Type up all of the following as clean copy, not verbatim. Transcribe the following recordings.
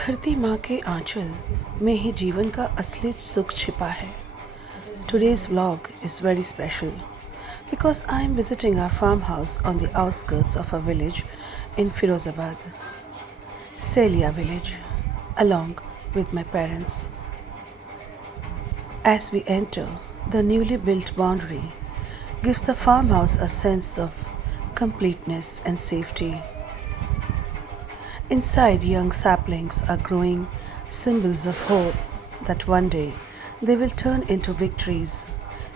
धरती माँ के आंचल में ही जीवन का असली सुख छिपा है. Today's vlog is very special because I am visiting our farmhouse on the outskirts of a village in Firozabad, Celia village, along with my parents. As we enter, the newly built boundary gives the farmhouse a sense of completeness and safety. Inside, young saplings are growing, symbols of hope that one day they will turn into victories,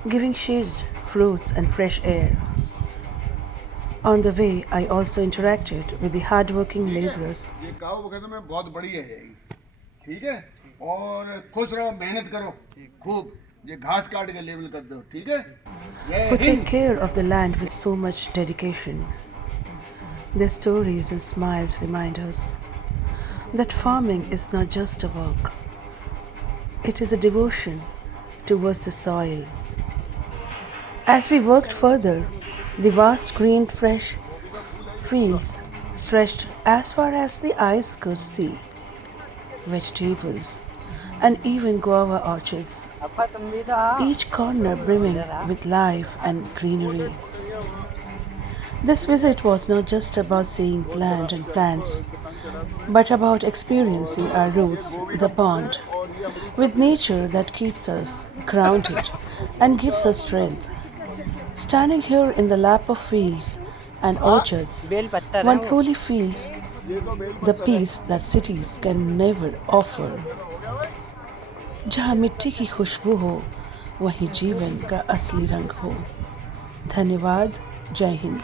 giving shade, fruits, and fresh air. On the way, I also interacted with the hardworking laborers. ये गाँव वगैरह में बहुत बड़ी है ये, ठीक है? और खुश रहो, मेहनत करो, खूब ये घास काट के लेवल कर दो, ठीक है? Who take care of the land with so much dedication. Their stories and smiles remind us that farming is not just a work, it is a devotion towards the soil. As we worked further, the vast green fresh fields stretched as far as the eyes could see. Vegetables and even guava orchards, each corner brimming with life and greenery. This visit was not just about seeing land and plants, but about experiencing our roots, the bond with nature that keeps us grounded and gives us strength. Standing here in the lap of fields and orchards, one truly feels the peace that cities can never offer. जहाँ मिट्टी की खुशबू हो, वहीं जीवन का असली रंग हो. धन्यवाद. जय हिंद.